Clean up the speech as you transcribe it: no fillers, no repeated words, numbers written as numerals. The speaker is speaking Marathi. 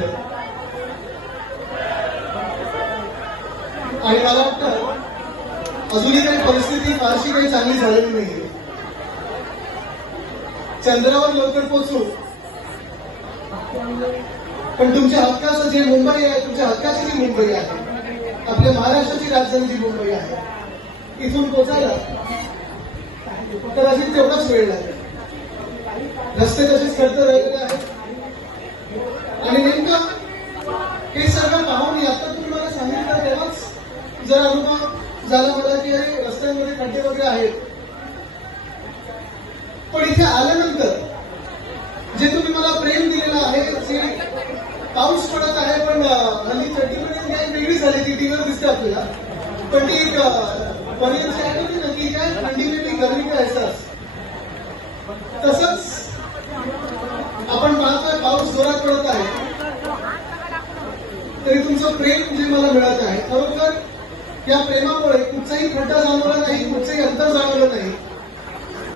झालं आणि मला वाटतं अजूनही काही परिस्थिती फारशी काही चांगली झालेली नाहीये. चंद्रावर लवकर पोहोचू, पण तुमच्या हक्काचं जे मुंबई आहे, तुमच्या हक्काची जी मुंबई आहे, आपल्या महाराष्ट्राची राजधानी जी मुंबई आहे, इथून पोचायला कदाचित तेवढाच वेळ लागेल. रस्ते तसेच खर्च राहिलेले आहेत आणि नेमकं हे सगळं पाहून मी आता तुम्ही मला सांगितलं तेव्हाच जर अनुभव झाला मला की रस्त्यांमध्ये खड्डे वगैरे आहेत. पण इथे आल्यानंतर जे तुम्ही मला प्रेम दिलेलं आहे, जे पाऊस पडत आहे पण हल्ली थंडीमध्ये काय वेगळी झाली ती टीव्हीवर दिसते आपल्याला, पण ती एक पर्यंत आहे ना की काय थंडी में भी गर्मी का एहसास. तसंच आपण पाहतोय पाऊस जोरात पडत आहे तरी तुमचं प्रेम जे मला मिळत आहे, खरोखर या प्रेमामुळे कुठचाही खड्डा जाणवला नाही, कुठचंही अंतर जाणवलं नाही.